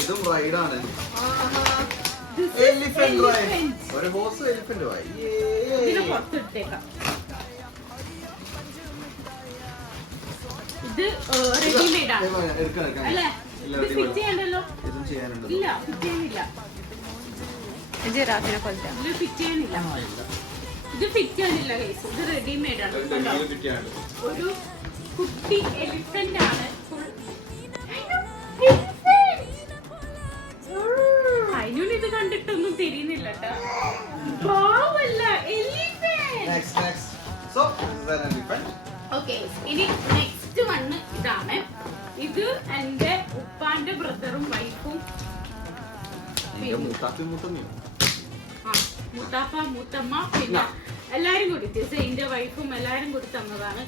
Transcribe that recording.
ഇതും റൈഡാണ്. Elephant ride. ഒരു ഹോഴ്സ് എലിഫന്റ് ആയി. ഇതിനെ പുറത്തിട്ടേക്കാം. ഇത് റെഡിമെയ്ഡ് ആണ് അല്ലേ? ഇത് ഫിറ്റ് ചെയ്യണ്ടല്ലോ? ഇല്ല, ഫിറ്റ് ചെയ്യുന്നില്ല. ഇത് ഫിറ്റ് ചെയ്യുന്നില്ല. ഇത് ഫിറ്റ് ചെയ്യാനില്ല കേസ്. ഇത് റെഡിമെയ്ഡ് ആണ്. ഒരു കുട്ടി എലിഫന്റ് ആണ്. അതിനോട് ഇത് കണ്ടിട്ടൊന്നും തിരിയുന്നില്ല കേട്ടോ. ഓക്കെ, ഇനി നെക്സ്റ്റ് വണ്ണ് ഇതാണ്. ഇത് എന്റെ ഉപ്പാന്റെ ബ്രദറും വൈഫും മുത്താപ്പ മുത്തമ്മ പിന്നെ എല്ലാരും കൂടി സെയിന്റെ വൈഫും എല്ലാരും കൂടി തന്നതാണ്.